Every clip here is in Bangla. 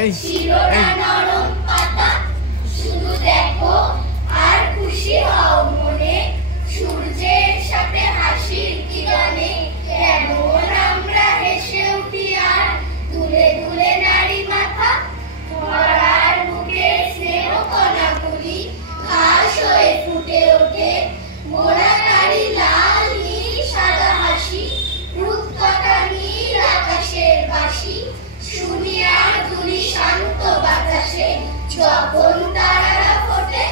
শিরোটা নরম পাতা, শুধু দেখো আর খুশি হও মনে, সূর্যের সাথে হাসির কিরণে কেমন আমরা হেসে উঠি আর দুলে দুলে নারী মাথা, ধরার বুকের স্নেহ কণাগুলি ঘাস হয়ে ফুটে ওঠে, মোরা নারী লাল নীল সাদা হাসি, রূপকথা নীল আকাশের বাসি, শুনি আর দুলি শান্ত বাতাসে যখন তারারা ফোটে।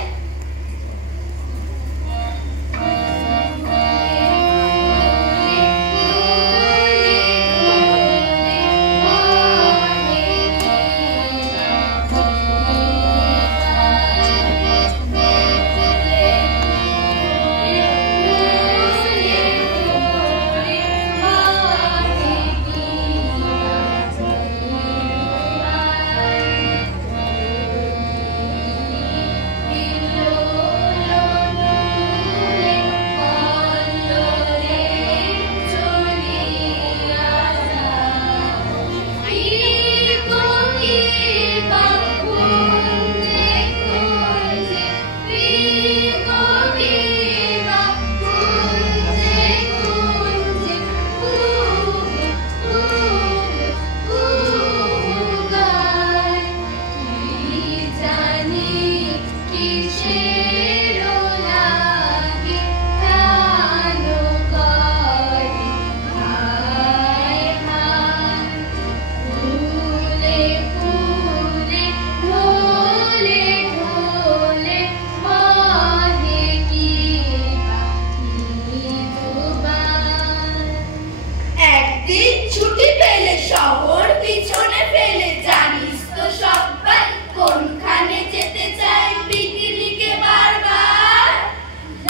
শহর পিছনে ফেলে জানিস তো সবাই কোনখানে যেতে চাই পিকনিকে বারবার?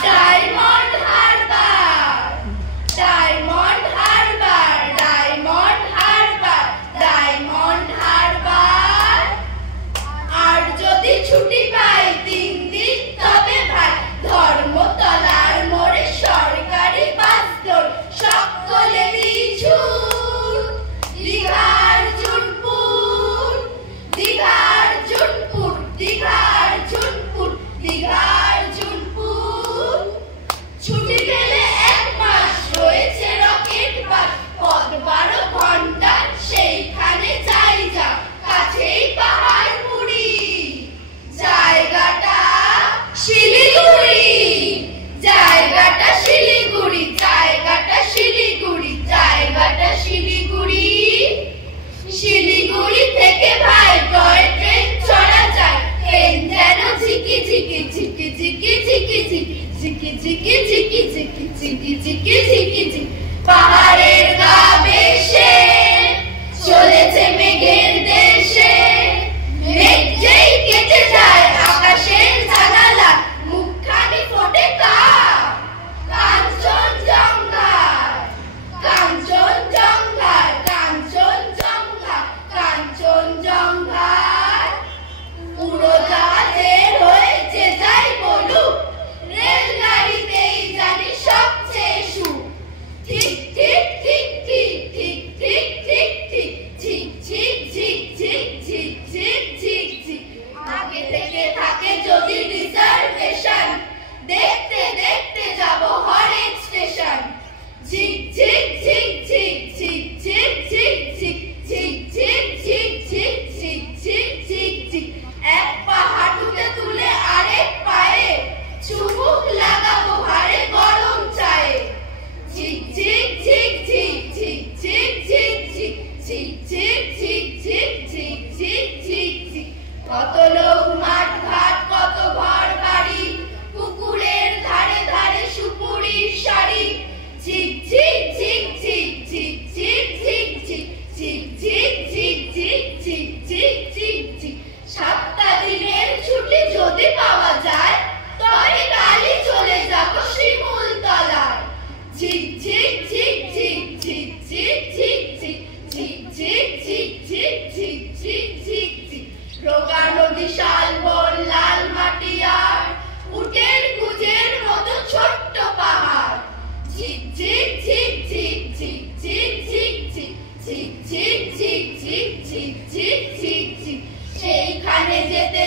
ডায়মন্ড হারবার, ডায়মন্ড হারবার, ডায়মন্ড হারবার, ডায়মন্ড হারবার। আর যদি ছুটি পাই 3 দিন তবে ভাই ধর্মতলার মোড়ে সরকারি বাস ধরে সকলেরই ছুট দীঘার জুনপুর, দীঘার জুনপুর, দীঘার জুনপুর, দীঘার জুনপুর। ছুটি পেলে 1 মাস রয়েছে রকেট বাস, পথ 12 ঘন্টা সেইখানে যাই যা, কাছেই পাহাড়পুরি, জায়গাটা শিলিগুড়ি, জায়গাটা শিলিগুড়ি, জায়গাটা শিলিগুড়ি, জায়গাটা শিলিগুড়ি। শিলিগুড়ি থেকে ভাই টয় ট্রেন চড়া যায়, ট্রেন যেন ঝিকি ঝিকি ঝিকি ঝিকি ঝিকি ঝিকি ঝিকি ঝিকি ঝিকি ঝিকি ঝিকি ঝিকি ঝিকি ঝিকি। পাহাড়ের গা বেশে চলেছে মেঘের দেশে, মেঘ যেই কেটে যায় আকাশের জানালা, মুখখানি ফোটে কার? কাঞ্চনজঙ্ঘার, কাঞ্চনজঙ্ঘার, কাঞ্চনজঙ্ঘার, কাঞ্চনজঙ্ঘার। উড়োজাহাজের হয়েছে যাই বলুক, রেলগাড়িতেই জানি সবচেয়ে সুখ। ঠিক ঠিক ঠিক ঠিক